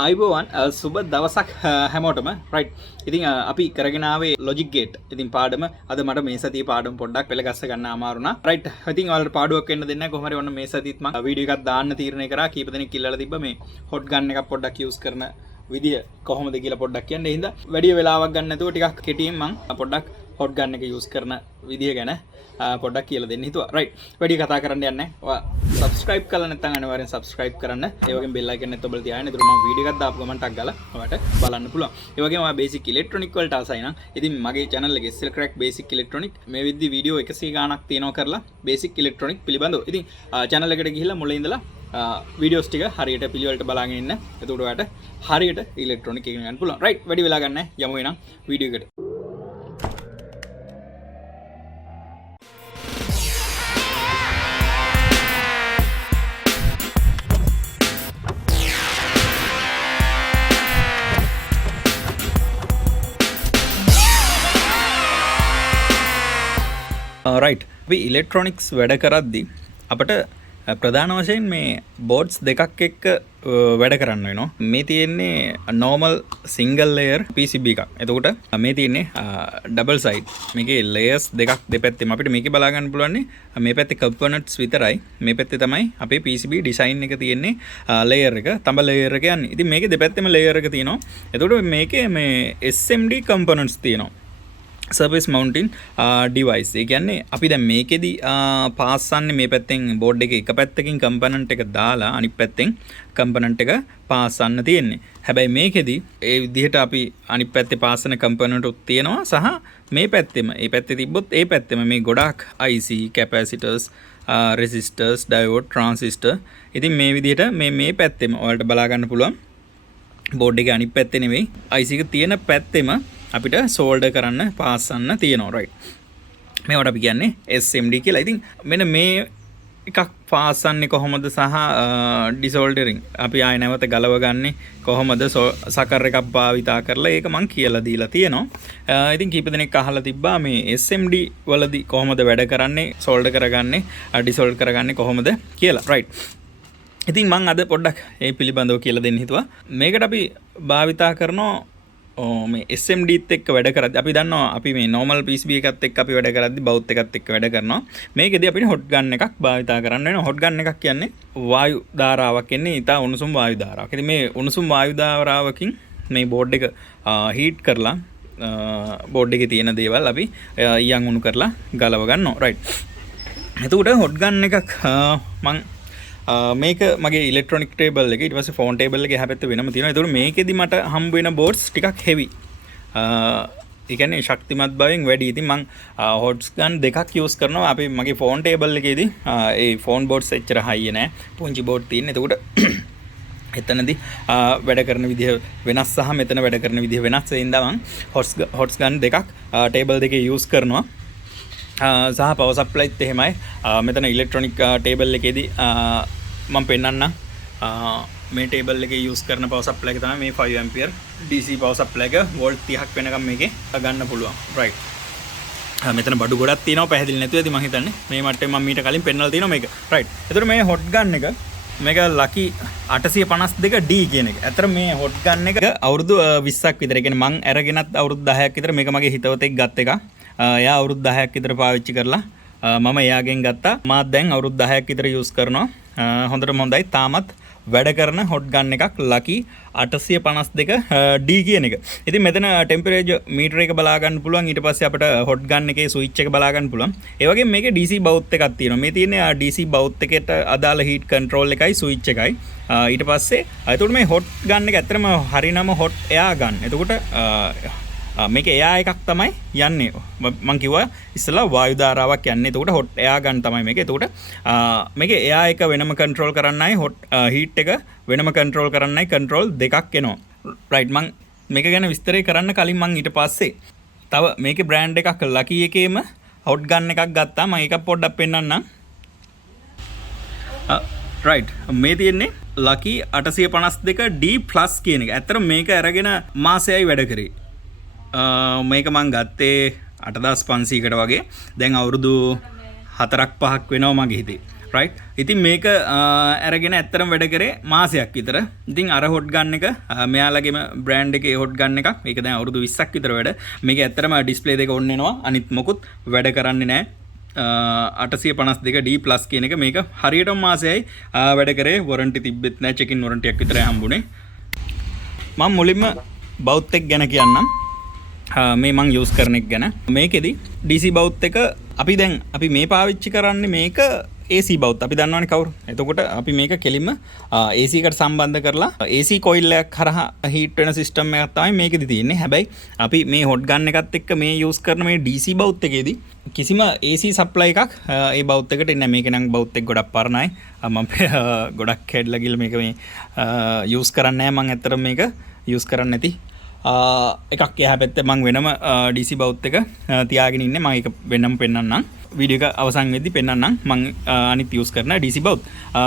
අයිබෝවන් සුබ දවසක් හැමෝටම රයිට්. ඉතින් අපි කරගෙන ආවේ ලොජික් ගේට්. ඉතින් පාඩම අද මට මේ සතියේ පාඩම පොඩ්ඩක් පෙළගස්ස ගන්න අමාරු නා. රයිට්. ඉතින් ඔයාලට පාඩුවක් වෙන්න දෙන්නේ නැහැ. කොහොම හරි ඔන්න මේ සතියේත් මම වීඩියෝ එකක් දාන්න තීරණය කරා. කීප දෙනෙක් ඉල්ලලා තිබ්බ මේ හොට් ගන් එකක් පොඩ්ඩක් යූස් කරන විදිය කොහොමද කියලා පොඩ්ඩක් කියන්න. ඒ හින්දා වැඩි වෙලාවක් ගන්න නැතුව ටිකක් කෙටියෙන් මම පොඩ්ඩක් හොට් ගන් එක යූස් කරන විදිය ගැන පොඩ්ඩක් කියලා දෙන්න හිතුවා. රයිට්. වැඩි කතා කරන්න යන්නේ නැහැ. ඔයා subscribe කරලා නැත්නම් අනිවාර්යෙන් subscribe කරන්න. ඒ වගේම bell icon එකත් ඔබලා තියාගෙන ඉතින් මම වීඩියෝ එකක් දාපු ගමන් ටක් ගාලා ඔයාලට බලන්න පුළුවන්. ඒ වගේම ඔයා basic electronic වලට ආසයි නම් ඉතින් මගේ channel එකේ SL Crack basic electronic මේ විදිහේ වීඩියෝ 100 ගාණක් තියෙනවා කරලා basic electronic පිළිබඳව. ඉතින් channel එකට ගිහිල්ලා මුලින් ඉඳලා වීඩියෝස් ටික හරියට පිළිවෙලට බලාගෙන ඉන්න. එතකොට ඔයාලට හරියට electronic එක ගන්න පුළුවන්. right වැඩි වෙලා ගන්න යමු එනම් වීඩියෝ එකට. රයිට්. අපි ඉලෙක්ට්‍රොනික්ස් වැඩ කරද්දී අපට ප්‍රධාන වශයෙන් මේ බෝඩ්ස් දෙකක් එක්ක වැඩ කරන්න වෙනවා. මේ තියෙන්නේ normal single layer PCB එකක්. එතකොට මේ තියෙන්නේ double side. මේකේ layers දෙකක් දෙපැත්තෙම අපිට මේකේ බලා ගන්න පුළුවන් මේ පැත්තේ components විතරයි. මේ පැත්තේ තමයි අපේ PCB design එක තියෙන්නේ layer එක, තඹ layer එක යන්නේ. ඉතින් මේකේ දෙපැත්තෙම layer එක තියෙනවා. එතකොට මේකේ මේ SMD components තියෙනවා. Surface mounting device. ඒ කියන්නේ අපි දැන් මේකෙදි පාස්සන්නේ මේ පැත්තෙන් බෝඩ් එකේ එක පැත්තකින් කම්පොනන්ට් එක දාලා අනිත් පැත්තෙන් කම්පොනන්ට් එක පාස්සන්න තියෙන්නේ. හැබැයි මේකෙදි ඒ විදිහට අපි අනිත් පැත්තේ පාස්සන කම්පොනන්ට් උත් තියෙනවා සහ මේ පැත්තෙම ඒ පැත්තේ තිබ්බොත් ඒ පැත්තෙම මේ ගොඩාක් IC, capacitors, resistors, diode, transistor. ඉතින් මේ විදිහට මේ පැත්තෙම ඔයාලට බලා ගන්න පුළුවන්. බෝඩ් එකේ අනිත් පැත්තේ නෙවෙයි IC එක තියෙන පැත්තෙම අපිට සෝල්ඩර් කරන්න පාස්සන්න තියෙනවා. රයිට්. මේවට අපි කියන්නේ SMD කියලා. ඉතින් මෙන්න මේ එකක් පාස්සන්නේ කොහොමද සහ ඩිසෝල්ඩරින් අපි ආය නැවත ගලව ගන්නේ කොහොමද සකර් එකක් භාවිතා කරලා ඒක මම කියලා දීලා තියෙනවා. ඉතින් කීප දෙනෙක් අහලා තිබ්බා මේ SMD වලදී කොහොමද වැඩ කරන්නේ, සෝල්ඩර් කරගන්නේ, ඩිසෝල්ඩ් කරගන්නේ කොහොමද කියලා. රයිට්. ඉතින් මම අද පොඩ්ඩක් ඒ පිළිබඳව කියලා දෙන්න හිතුවා. මේකට අපි භාවිතා කරනවා මේ SMDත් එක්ක වැඩ කරද්දී අපි දන්නවා අපි මේ normal PCB එකත් එක්ක අපි වැඩ කරද්දී බවුත් එකත් එක්ක වැඩ කරනවා. මේකෙදී අපිට hot gun එකක් භාවිතා කරන්න වෙනවා. hot gun එකක් කියන්නේ වායු ධාරාවක් එන්නේ ඊට උණුසුම් වායු ධාරාවක්. ඉතින් මේ උණුසුම් වායු ධාරාවකින් මේ බෝඩ් එක හීට් කරලා බෝඩ් එකේ තියෙන දේවල් අපි ඊයන් උණු කරලා ගලව ගන්නවා. right. එතකොට hot gun එකක් මම මේක මගේ ඉලෙක්ට්‍රොනික් ටේබල් එකේ ඊට පස්සේ ෆෝන් ටේබල් එකේ එහා පැත්තේ වෙනම තියෙනවා. ඒතකොට මේකෙදි මට හම්බ වෙන බෝඩ්ස් ටිකක් හෙවි. ඒ කියන්නේ ශක්තිමත් භාවයෙන් වැඩි. ඉතින් මම හොට්ස් ගන් දෙකක් යූස් කරනවා. අපි මගේ ෆෝන් ටේබල් එකේදී ඒ ෆෝන් බෝඩ්ස් එච්චර හයි නෑ. පුංචි බෝඩ් තියෙන. එතකොට එතනදී වැඩ කරන විදිහ වෙනස් සහ මෙතන වැඩ කරන විදිහ වෙනස්. ඒ හින්දා මම හොට්ස් ගන් දෙකක් ටේබල් දෙකේ යූස් කරනවා. සහ පවර් සප්ලයිත් එහෙමයි. මෙතන ඉලෙක්ට්‍රොනික ටේබල් එකේදී මම පෙන්නන්නම් මේ ටේබල් එකේ යූස් කරන පවර් සප්ලයි එක තමයි මේ 5 ඇම්පියර් DC පවර් සප්ලයි එක වෝල්ට් 30ක් වෙනකම් මේකේ ගන්න පුළුවන්. රයිට්. මෙතන බඩු ගොඩක් තියෙනවා පැහැදිලි නැතුව ඇති මම හිතන්නේ. මේ මට්ටමේ මම මීට කලින් පෙන්නලා තියෙනවා මේක. රයිට්. ඒතර මේ හොට් ගන් එක මේක ලකි 852D කියන එක. ඇත්තට මේ හොට් ගන් එක අවුරුදු 20ක් විතර. ඒ කියන්නේ මං අරගෙනත් අවුරුදු 10ක් විතර මේක මගේ හිතවතෙක් ගත් එකක්. එයා අවුරුදු 10ක් විතර පාවිච්චි කරලා මම එයාගෙන් ගත්තා. මාත් දැන් අවුරුදු 10ක් විතර යූස් කරනවා. හොඳටම හොඳයි. තාමත් වැඩ කරන හොට් ගන් එකක් ලකි 852D කියන එක. ඉතින් මෙතන ටෙම්පරේචර් මීටර එක බලා ගන්න පුළුවන්. ඊට පස්සේ අපිට හොට් ගන් එකේ ස්විච් එක බලා ගන්න පුළුවන්. ඒ වගේම මේකේ DC බවුත් එකක් තියෙනවා. මේ තියෙන්නේ DC බවුත් එකට අදාළ හීට් කන්ට්‍රෝල් එකයි ස්විච් එකයි. ඊට පස්සේ එතකොට මේ හොට් ගන් එක ඇත්තටම හරිනම හොට් එයා ගන්. එතකොට මේක එයා එකක් තමයි යන්නේ. මම කිව්වා ඉස්සලා වායු ධාරාවක් යන්නේ. එතකොට හොට් එයා ගන්න තමයි මේක. එතකොට මේක එයා එක වෙනම කන්ට්‍රෝල් කරන්නයි හොට් හීට් එක වෙනම කන්ට්‍රෝල් කරන්නයි කන්ට්‍රෝල් දෙකක් එනවා. රයිට්. මම මේක ගැන විස්තරය කරන්න කලින් මම ඊට පස්සේ තව මේකේ බ්‍රෑන්ඩ් එකක් ලකි එකේම හොට් ගන් එකක් ගත්තා. මම ඒක පොඩ්ඩක් පෙන්නන්නම්. රයිට්. මේ තියෙන්නේ ලකි 852D+ කියන එක. ඇත්තට මේක අරගෙන මාසෙයි වැඩ කරේ. මේක මං ගත්තේ 8500කට වගේ. දැන් අවුරුදු 4ක් 5ක් වෙනවා මගේ හිතේ. රයිට්. ඉතින් මේක අරගෙන ඇත්තටම වැඩ කරේ මාසයක් විතර. ඉතින් අර හොට් ගන් එක මෙයාලගේම බ්‍රෑන්ඩ් එකේ හොට් ගන් එකක්. මේක දැන් අවුරුදු 20ක් විතර වැඩ. මේක ඇත්තටම ඩිස්ප්ලේ දෙක ඔන් වෙනවා. අනිත් මොකුත් වැඩ කරන්නේ නැහැ. 852 D+ කියන එක මේක හරියටම මාසෙයි වැඩ කරේ. වොරන්ටි තිබ්බෙත් නැහැ. චෙක් ඉන් වොරන්ටි එකක් විතරයි හම්බුනේ. මම මුලින්ම බවුත් එක ගැන කියන්නම්. මේ මං යූස් කරන එක ගැන. මේකෙදි DC බවුත් එක අපි මේ පාවිච්චි කරන්නේ මේක AC බවුත්. අපි දන්නවනේ කවුරු. එතකොට අපි මේක කෙලින්ම AC එකට සම්බන්ධ කරලා AC කොයිල් එකක් කරහා හීට් වෙන සිස්ටම් එකක් තමයි මේකෙදි තියෙන්නේ. හැබැයි අපි මේ හොට් ගන් එකත් එක්ක මේ යූස් කරන මේ DC බවුත් එකේදී කිසිම AC සප්ලයි එකක් ඒ බවුත් එකට එන්නේ නැහැ. මේක නම් බවුත් එක ගොඩක් පරණයි. මම ගොඩක් හැඩලා ගිහලා මේක මේ යූස් කරන්නේ නැහැ. මම ඇත්තටම මේක යූස් කරන්නේ නැති එකක් එහා පැත්තේ මම වෙනම DC බවුත් එක තියාගෙන ඉන්නේ. මම ඒක වෙනම පෙන්නන්නම්. වීඩියෝ එක අවසන් වෙද්දී පෙන්නන්නම්. මම අනිත් යූස් කරන DC බවුත්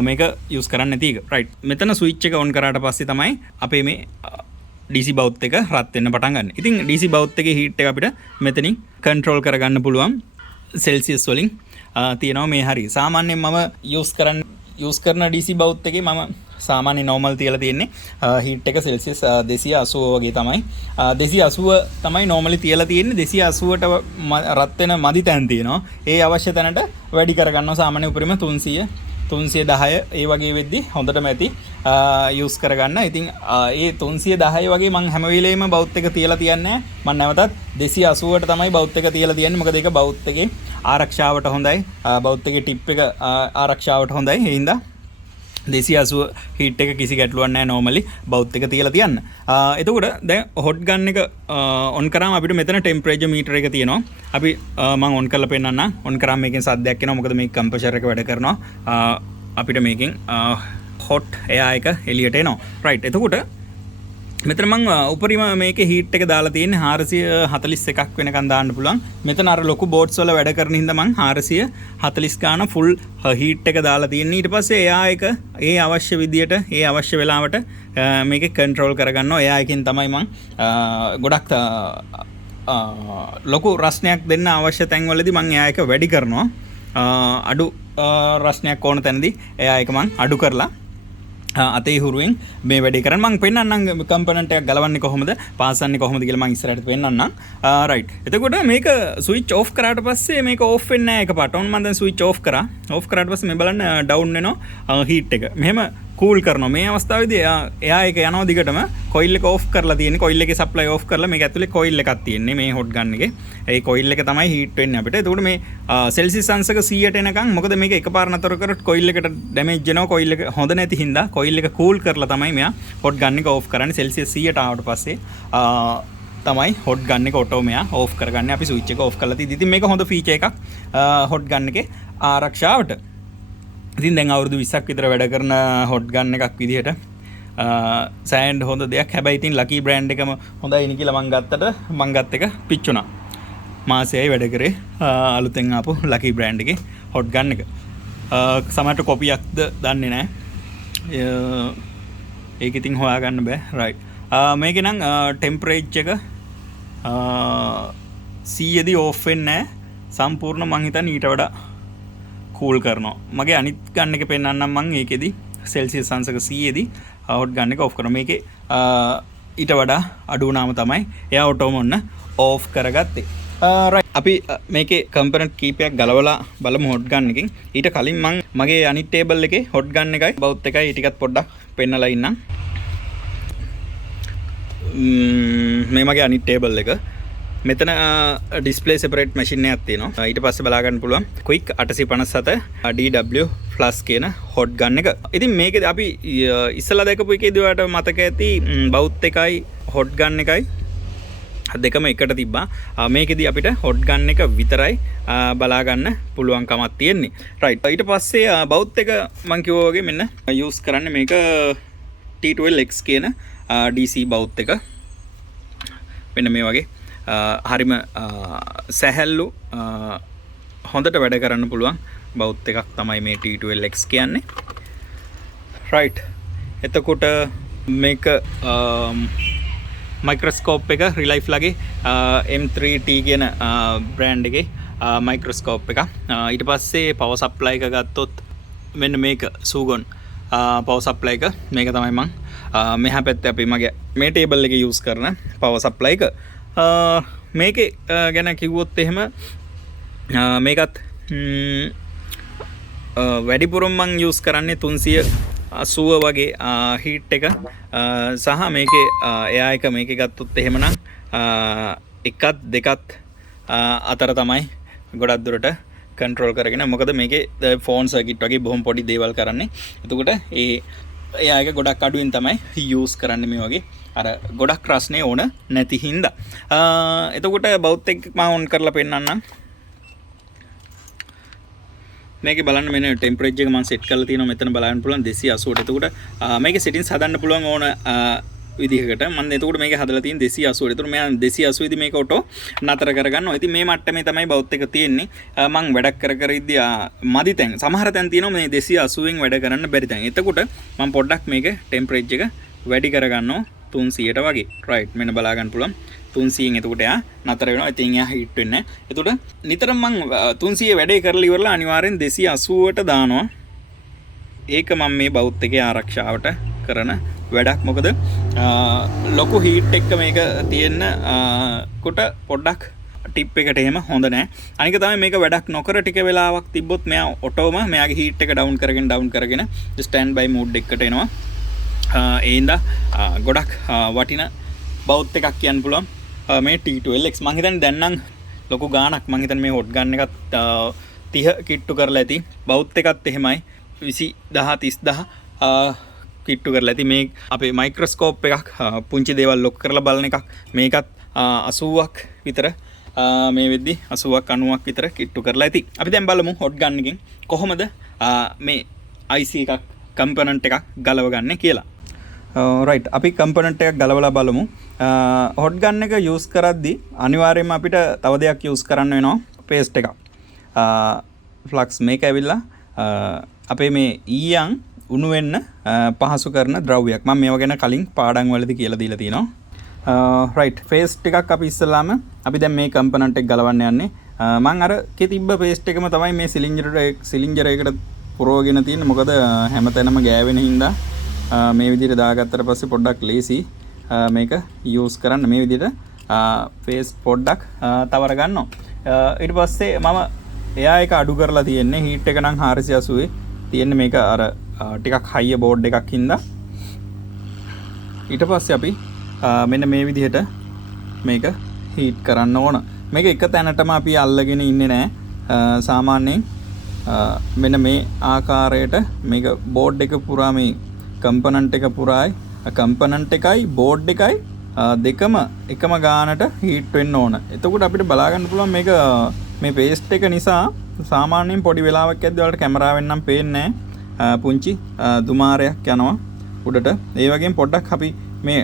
මේක යූස් කරන්නේ නැති එක. රයිට්. මෙතන ස්විච් එක ඔන් කරාට පස්සේ තමයි අපේ මේ DC බවුත් එක රත් වෙන්න පටන් ගන්න. ඉතින් DC බවුත් එකේ හීට් එක අපිට මෙතනින් කන්ට්‍රෝල් කරගන්න පුළුවන්. සෙල්සියස් වලින් තියෙනවා මේ හරිය. සාමාන්‍යයෙන් මම යූස් කරන DC බවුත් එකේ මම සාමාන්‍ය නෝමල් තියලා තියෙන්නේ හීට් එක සෙල්සියස් 280 වගේ තමයි. 280 තමයි නෝමලි තියලා තියෙන්නේ. 280ට රත් වෙන මදි තැන් තියෙනවා. ඒ අවශ්‍ය තැනට වැඩි කරගන්නවා. සාමාන්‍ය උපරිම 300 310 ඒ වගේ වෙද්දි හොඳටම ඇති යූස් කරගන්න. ඉතින් ඒ 310 වගේ මම හැම වෙලේම බවුත් එක තියලා තියන්නේ. මම නැවතත් 280ට තමයි බවුත් එක තියලා තියන්නේ. මොකද ඒක බවුත් එකේ ආරක්ෂාවට හොඳයි. බවුත් එකේ ටිප් එක ආරක්ෂාවට හොඳයි. ඒ හින්දා 280 හීට් එක කිසි ගැටලුවක් නැහැ නෝමලි බවුත් එක තියලා තියන්න. එතකොට දැන් හොට් ගන් එක ඔන් කරාම අපිට මෙතන ටෙම්පරේචර් මීටර් එක තියෙනවා. අපි මම ඔන් කරලා පෙන්නන්නම්. ඔන් කරාම මේකෙන් සද්දයක් එනවා. මොකද මේක කම්ප්‍රෙසර් එක වැඩ කරනවා. අපිට මේකෙන් හොට් එයා එක එළියට එනවා. රයිට්. එතකොට මෙතන මම උපරිම මේකේ හීට් එක දාලා තියෙන්නේ 441ක් වෙනකන් දාන්න පුළුවන්. මෙතන අර ලොකු බෝට්ස් වල වැඩ කරන හින්දා මම 440 ගාන ෆුල් හීට් එක දාලා තියෙන්නේ. ඊට පස්සේ එයා එක ඒ අවශ්‍ය විදියට ඒ අවශ්‍ය වෙලාවට මේකේ කන්ට්‍රෝල් කරගන්නවා. එයා එකෙන් තමයි මම ගොඩක් ලොකු රස්නයක් දෙන්න අවශ්‍ය තැන්වලදී මම එයා එක වැඩි කරනවා. අඩු රස්නයක් ඕන තැනදී එයා එක මම අඩු කරලා අතේ හුරුවෙන් මේ වැඩේ කරන්න මම පෙන්නන්නම් කම්පොනන්ට් එකක් ගලවන්නේ කොහොමද පාසන්නේ කොහොමද කියලා මම ඉස්සරහට පෙන්නන්නම්. රයිට්. එතකොට මේක ස්විච් ඔෆ් කරාට පස්සේ මේක ඔෆ් වෙන්නේ නැහැ එකපාරට. ඔන්න මම දැන් ස්විච් ඔෆ් කරා. ඔෆ් කරාට පස්සේ මේ බලන්න ඩවුන් වෙනවා හීට් එක. මෙහෙම කූල් කරනවා. මේ අවස්ථාවේදී එයා එක යනවා දිගටම කොයිල් එක ඔෆ් කරලා තියෙන්නේ. කොයිල් එකේ සප්ලයි ඔෆ් කරලා මේක ඇතුලේ කොයිල් එකක් තියෙන්නේ මේ හොට් ගන් එකේ. ඒ කොයිල් එක තමයි හීට් වෙන්නේ අපිට. එතකොට මේ සෙල්සියස් අංශක 100ට එනකන් මොකද මේක එකපාර නතර කරොත් කොයිල් එකට ඩැමේජ් වෙනවා. කොයිල් එක හොඳ නැති හින්දා කොයිල් එක කූල් කරලා තමයි මෙයා හොට් ගන් එක ඔෆ් කරන්නේ. සෙල්සියස් 100ට ආවට පස්සේ තමයි හොට් ගන් එක ඔටෝ මෙයා ඔෆ් කරගන්නේ. අපි ස්විච් එක ඔෆ් කරලා තියදී ඉතින් මේක හොඳ ෆීචර් එකක් හොට් ගන් එකේ ආරක්ෂාවට. ඉතින් දැන් අවුරුදු 20ක් විතර වැඩ කරන හොට් ගන් එකක් විදිහට සෑන්ඩ් හොඳ දෙයක්. හැබැයි ඉතින් ලකී බ්‍රෑන්ඩ් එකම හොඳයි නේ කියලා මං ගත්ත එක පිච්චුණා. මාසෙයි වැඩ කරේ අලුතෙන් ආපු ලකී බ්‍රෑන්ඩ් එකේ හොට් ගන් එක. සමහරට කොපියක්ද දන්නේ නැහැ. ඒක ඉතින් හොයාගන්න බෑ. රයිට්. මේකේ නම් ටෙම්පරේචර් එක 100 දී ඕෆ් වෙන්නේ නැහැ. සම්පූර්ණ මං හිතන්නේ ඊට වඩා කූල් කරනවා. මගේ අනිත් ගන්න එක පෙන්නන්නම් මම ඒකෙදි සෙල්සියස් අංශක 100 දී හොට් ගන්න එක ඔෆ් කරනවා. මේකේ ඊට වඩා අඩු වුණාම තමයි එයා ඔටෝම ඔන්න ඔෆ් කරගත්තේ. රයිට්. අපි මේකේ කම්පොනන්ට් කීපයක් ගලවලා බලමු හොට් ගන් එකෙන්. ඊට කලින් මම මගේ අනිත් ටේබල් එකේ හොට් ගන් එකයි බවුත් එකයි ටිකක් පොඩ්ඩක් පෙන්නලා ඉන්නම්. මේ මගේ අනිත් ටේබල් එක. මෙතන ඩිස්ප්ලේ සෙපරේට් මැෂින් එකක් තියෙනවා. ඊට පස්සේ බලා ගන්න පුළුවන් ක්වික් 857 DW Plus කියන හොට් ගන් එක. ඉතින් මේකේ අපි ඉස්සලා දැකපු එකේදී ඔයාලට මතක ඇති බවුත් එකයි හොට් ගන් එකයි දෙකම එකට තිබ්බා. මේකෙදී අපිට හොට් ගන් එක විතරයි බලා ගන්න පුළුවන්කමක් තියෙන්නේ. රයිට්. ඊට පස්සේ බවුත් එක මම කිව්වා වගේ මෙන්න යූස් කරන්නේ මේක T12X කියන DC බවුත් එක. මෙන්න මේ වගේ හරිම සැහැල්ලු හොඳට වැඩ කරන්න පුළුවන් බවුත් එකක් තමයි මේ T12X කියන්නේ. රයිට්. එතකොට මේක මයික්‍රොස්කෝප් එක රිලයිෆ් ලගේ M3T කියන බ්‍රෑන්ඩ් එකේ මයික්‍රොස්කෝප් එක. ඊට පස්සේ පවර් සප්ලයි එක ගත්තොත් මෙන්න මේක සූගොන් පවර් සප්ලයි එක. මේක තමයි මම මෙහා පැත්තේ අපි මගේ මේ ටේබල් එකේ යූස් කරන පවර් සප්ලයි එක. මේකේ ගැන කිව්වොත් එහෙම මේකත් වැඩිපුරම මම යූස් කරන්නේ 380 වගේ හීට් එක සහ මේකේ එයා එක මේකේ ගත්තොත් එහෙමනම් එකත් දෙකත් අතර තමයි ගොඩක් දුරට කන්ට්‍රෝල් කරගෙන. මොකද මේකේ ෆෝන් සර්කිට් වගේ බොහොම පොඩි දේවල් කරන්නේ. එතකොට එයා එක ගොඩක් අඩුවෙන් තමයි යූස් කරන්නේ මේ වගේ අර ගොඩක් රස්නේ ඕන නැති හින්දා. එතකොට බෞත් එක මම ඔන් කරලා පෙන්නන්නම්. මේකේ බලන්න මෙන්න ටෙම්පරේචර් එක මම සෙට් කරලා තියෙනවා. මෙතන බලන්න පුළුවන් 280ට. එතකොට මේකේ සෙටින්ස් හදන්න පුළුවන් ඕන විදිහකට. මම එතකොට මේක හදලා තියෙන 280ට. එතකොට මෙයා 280 දී මේක ඔටෝ නතර කරගන්නවා. ඉතින් මේ මට්ටමේ තමයි බෞත් එක තියෙන්නේ. මම වැඩක් කර ඉද්දී මදි තැන් සමහර තැන් තියෙනවා මේ 280න් වැඩ කරන්න බැරි තැන්. එතකොට මම පොඩ්ඩක් මේක ටෙම්පරේචර් එක වැඩි කරගන්නවා 300ට වගේ. රයිට් මෙන්න බලා ගන්න පුළුවන් 300න්. එතකොට එයා නතර වෙනවා. ඉතින් එයා හීට් වෙන්නේ නැහැ. එතකොට නිතරම මම 300 වැඩේ කරලා ඉවරලා අනිවාර්යෙන් 280ට දානවා. ඒක මම මේ බෞත් එකේ ආරක්ෂාවට කරන වැඩක්. මොකද ලොකු හීට් එක මේක තියෙන කොට පොඩ්ඩක් ටිප් එකට එහෙම හොඳ නැහැ. අනික තමයි මේක වැඩක් නොකර ටික වෙලාවක් තිබ්බොත් මෙයා ඔටෝම මෙයාගේ හීට් එක ඩවුන් කරගෙන ස්ටෑන්ඩ් බයි මෝඩ් එකකට එනවා. ඒ හින්දා ගොඩක් වටින බෞත් එකක් කියන්න පුළුවන් මේ T12X. මං හිතන්නේ දැන් නම් ලොකු ගාණක්. මං හිතන්නේ මේ හොට් ගන්න එකත් 30 කිට්ටු කරලා ඇති. බෞත් එකත් එහෙමයි 20000 30000 කිට්ටු කරලා ඇති. මේ අපේ මයික්‍රොස්කෝප් එකක් පුංචි දේවල් ලොක් කරලා බලන එකක්. මේකත් 80ක් විතර මේ වෙද්දි 80ක් 90ක් විතර කිට්ටු කරලා ඇති. අපි දැන් බලමු හොට් ගන් එකෙන් කොහොමද මේ IC එකක් කම්පොනන්ට් එකක් ගලවගන්නේ කියලා. රයිට් අපි කම්පොනන්ට් එකක් ගලවලා බලමු. හොට් ගන් එක යූස් කරද්දී අනිවාර්යයෙන්ම අපිට තව දෙයක් යූස් කරන්න වෙනවා. පේස්ට් එකක්. ෆ්ලක්ස් මේක ඇවිල්ලා අපේ මේ ඊයන් උණු වෙන්න පහසු කරන ද්‍රව්‍යයක්. මම මේව ගැන කලින් පාඩම් වලදී කියලා දීලා තියෙනවා. රයිට් පේස්ට් එකක් අපි ඉස්සලාම අපි දැන් මේ කම්පොනන්ට් එක ගලවන්න යන්නේ. මම අර කේ තිබ්බ පේස්ට් එකම තමයි මේ සිලින්ඩර් එකට පුරවගෙන තියෙන්නේ. මොකද හැමතැනම ගෑවෙන හින්දා මේ විදිහට දාගත්තට පස්සේ පොඩ්ඩක් ලේසි මේක යූස් කරන්න. මේ විදිහට පේස්ට් පොඩ්ඩක් තවර ගන්නවා. ඊට පස්සේ මම එයා එක අඩු කරලා තියෙන්නේ. හීට් එක නම් 480 තියෙන්නේ. මේක අර ටිකක් හයිය බෝඩ් එකක් හින්දා. ඊට පස්සේ අපි මෙන්න මේ විදිහට මේක හීට් කරන්න ඕන. මේක එක තැනටම අපි අල්ලගෙන ඉන්නේ නැහැ. සාමාන්‍යයෙන් මෙන්න මේ ආකාරයට මේක බෝඩ් එක පුරා මේ කම්පොනන්ට් එක පුරායි කම්පොනන්ට් එකයි බෝඩ් එකයි දෙකම එකම ගානට හීට් වෙන්න ඕන. එතකොට අපිට බලා ගන්න පුළුවන් මේක මේ පේස්ට් එක නිසා සාමාන්‍යයෙන් පොඩි වෙලාවක් යද්දී වලට කැමරාවෙන් නම් පේන්නේ නැහැ. පුංචි දුමාරයක් යනවා උඩට. ඒ වගේම පොඩ්ඩක් අපි මේ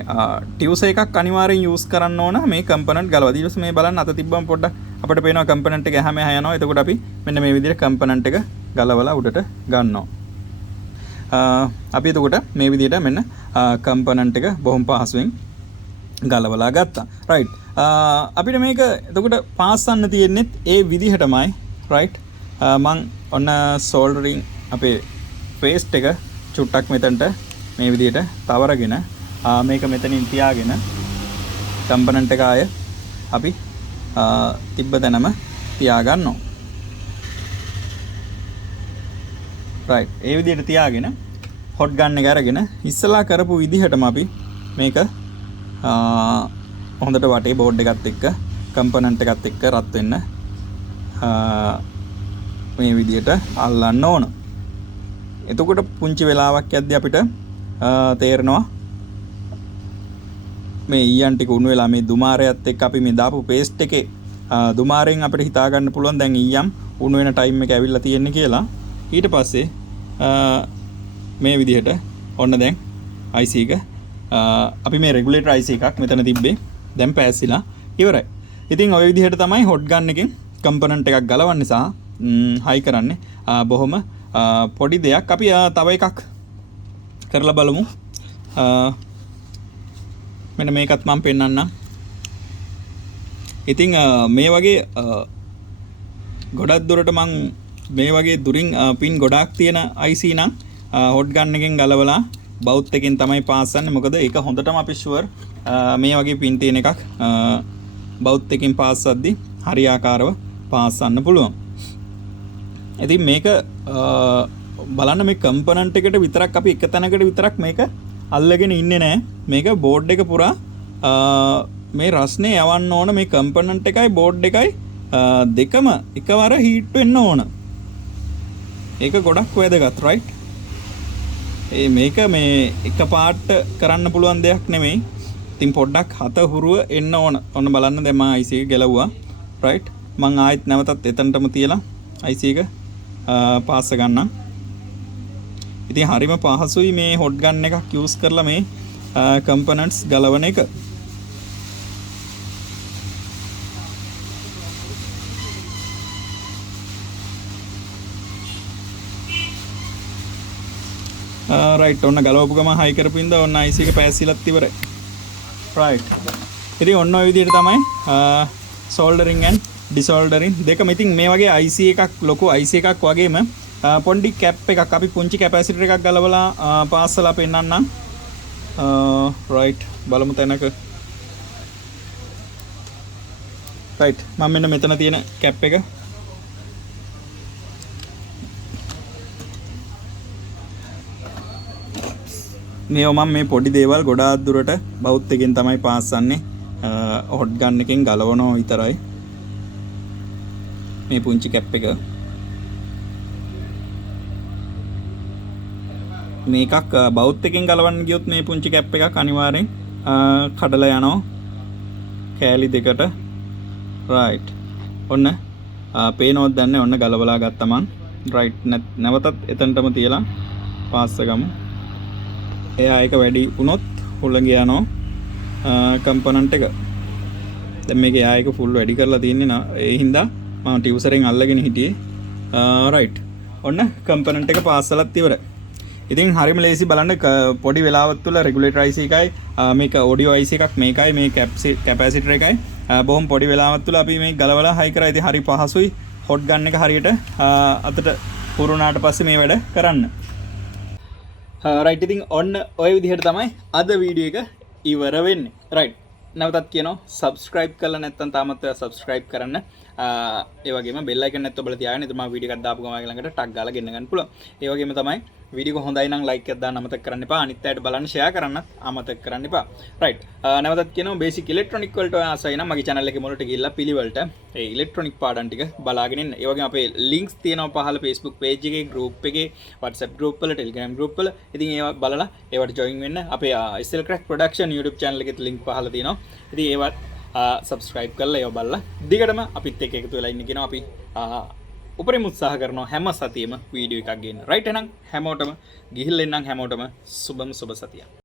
ටියුස් එකක් අනිවාර්යෙන් යූස් කරන්න ඕන මේ කම්පොනන්ට් ගලවලා. ඊට පස්සේ මේ බලන්න අත තිබ්බම පොඩ්ඩක් අපිට පේනවා කම්පොනන්ට් එක එහා මෙහා යනවා. එතකොට අපි මෙන්න මේ විදිහට කම්පොනන්ට් එක ගලවලා උඩට ගන්නවා. අපි එතකොට මේ විදිහට මෙන්න කම්පොනන්ට් එක බොහොම පහසුවෙන් ගලවලා ගත්තා. රයිට් අපිට මේක එතකොට පාස්සන්න තියෙන්නේ ඒ විදිහටමයි. රයිට් මං ඔන්න සෝල්ඩරින් අපේ පේස්ට් එක චුට්ටක් මෙතනට මේ විදිහට තවරගෙන මේක මෙතනින් තියාගෙන කම්පොනන්ට් එක ආය අපි තිබ්බ තැනම තියාගන්නවා. රයිට් ඒ විදිහට තියාගෙන හොට් ගන් එක අරගෙන ඉස්සලා කරපු විදිහටම අපි මේක හොඳට වටේ බෝඩ් එකත් එක්ක කම්පොනන්ට් එකත් එක්ක රත් වෙන්න මේ විදිහට අල්ලන්න ඕන. එතකොට පුංචි වෙලාවක් යද්දී අපිට තේරෙනවා මේ ඊයන් ටික උණු වෙලා මේ දුමාරයත් එක්ක අපි මේ දාපු පේස්ට් එකේ දුමාරයෙන් අපිට හිතා ගන්න පුළුවන් දැන් ඊයම් උණු වෙන ටයිම් එක ඇවිල්ලා තියෙන්නේ කියලා. ඊට පස්සේ මේ විදිහට ඔන්න දැන් IC එක අපි මේ රෙගුලේටර් IC එකක් මෙතන තිබ්බේ දැන් පැහැසිලා ඉවරයි. ඉතින් ওই විදිහට තමයි හොට් ගන් එකෙන් කම්පොනන්ට් එකක් ගලවන්නේ සහ හයි කරන්නේ. බොහොම පොඩි දෙයක්. අපි තව එකක් කරලා බලමු. මෙන්න මේකත් මම පෙන්නන්නම්. ඉතින් මේ වගේ ගොඩක් දුරට මම මේ වගේ දුරින් පින් ගොඩාක් තියෙන IC නම් හොට් ගන් එකෙන් ගලවලා බවුත් එකෙන් තමයි පාස් කරන්නේ. මොකද ඒක හොඳටම අපි ෂුවර් මේ වගේ පින් තියෙන එකක් බවුත් එකෙන් පාස් කරද්දි හරියාකාරව පාස් කරන්න පුළුවන්. ඉතින් මේක බලන්න මේ කම්පොනන්ට් එකට විතරක් අපි එක තැනකට විතරක් මේක අල්ලගෙන ඉන්නේ නැහැ. මේක බෝඩ් එක පුරා මේ රස්නේ යවන්න ඕන. මේ කම්පොනන්ට් එකයි බෝඩ් එකයි දෙකම එකවර හීට් වෙන්න ඕන. ඒක ගොඩක් වැදගත් right. මේක මේ එක පාට කරන්න පුළුවන් දෙයක් නෙමෙයි. ඉතින් පොඩ්ඩක් හත හුරුව එන්න ඕන. ඔන්න බලන්න දැන් මම IC එක ගැලවුවා right. මම ආයෙත් නැවතත් එතනටම තියලා IC එක පාස් ගන්නම්. ඉතින් හරිම පහසුයි මේ හොට් ගන් එකක් යූස් කරලා මේ කම්පොනන්ට්ස් ගලවන එක. රයිට් ඔන්න ගලවපු ගමන් හයි කරපින්ද ඔන්න IC එක පැහැසිලත් ඉවරයි. රයිට්. ඉතින් ඔන්න ඔය විදිහට තමයි සෝල්ඩරින් ඇන්ඩ් ඩිසෝල්ඩරින් දෙකම. ඉතින් මේ වගේ IC එකක් ලොකු IC එකක් වගේම පොඩි කැප් එකක් අපි පුංචි කැපැසිටර් එකක් ගලවලා පාස්සලා පෙන්නන්නම්. රයිට් බලමු තැනක. රයිට් මම මෙන්න මෙතන තියෙන කැප් එක මේව මම මේ පොඩි දේවල් ගොඩාක් දුරට බවුත් එකෙන් තමයි පාස්සන්නේ. හොට් ගන් එකෙන් ගලවනවා විතරයි. මේ පුංචි කැප් එක මේකක් බවුත් එකෙන් ගලවන්න ගියොත් මේ පුංචි කැප් එකක් අනිවාර්යෙන් කඩලා යනවා කෑලි දෙකට. රයිට් ඔන්න පේනවද දන්නේ ඔන්න ගලවලා ගත්තා මං. රයිට් නැවතත් එතනටම තියලා පාස්ස ගමු. එයා එක වැඩි වුණොත් හුළඟ යනවා කම්පොනන්ට් එක. දැන් මේක එයා එක ෆුල් වැඩි කරලා තින්නේ ඒ හින්දා මම ටියුසරෙන් අල්ලගෙන හිටියේ. රයිට් ඔන්න කම්පොනන්ට් එක පාස්සලත් ඉවරයි. ඉතින් හරිම ලේසි බලන්න පොඩි වෙලාවක් තුළ රෙගුලේටර් IC එකයි මේක ඔඩියෝ IC එකක් මේකයි මේ කැපැසිටර් එකයි බොහොම පොඩි වෙලාවක් තුළ අපි මේ ගලවලා හයි කරා. ඉතින් හරි පහසුයි හොට් ගන් එක හරියට අතට පුරුණාට පස්සේ මේ වැඩ කරන්න. රයිට් ඉතින් ඔන්න ඔය විදිහට තමයි අද වීඩියෝ එක ඉවර වෙන්නේ. රයිට් නැවතත් කියනවා subscribe කරලා නැත්නම් තාමත් subscribe කරන්න. ඒ වගේම bell icon එකත් ඔබලා තියාගෙන ඉතින් මම වීඩියෝ එකක් දාපු ගමන් ළඟට ටක් ගාලා ගෙන්න ගන්න පුළුවන්. ඒ වගේම තමයි වීඩියෝ එක හොඳයි නම් like එකක් දාන්න අමතක කරන්න එපා. අනිත් අයට බලන්න share කරන්නත් අමතක කරන්න එපා. රයිට් නැවතත් කියනවා basic electronic වලට ඔය ආසයි නම් මගේ channel එකේ මුලට ගිහිල්ලා පිළිවෙලට ඒ electronic පාඩම් ටික බලාගෙන ඉන්න. ඒ වගේම අපේ links තියෙනවා පහළ Facebook page එකේ group එකේ WhatsApp group වල Telegram group වල. ඉතින් ඒවා බලලා ඒවට join වෙන්න. අපේ SL Crack Production YouTube channel එකේ link පහළ තියෙනවා. ඉතින් ඒවත් subscribe කරලා ඒව බලලා දිගටම අපිත් එක්ක එකතු වෙලා ඉන්න කියනවා. අපි උපරිම උත්සාහ කරනවා හැම සතියෙම වීඩියෝ එකක් ගන්න. රයිට් එහෙනම් හැමෝටම ගිහිල්ලා ඉන්නම් හැමෝටම සුබම සුබ සතියක්.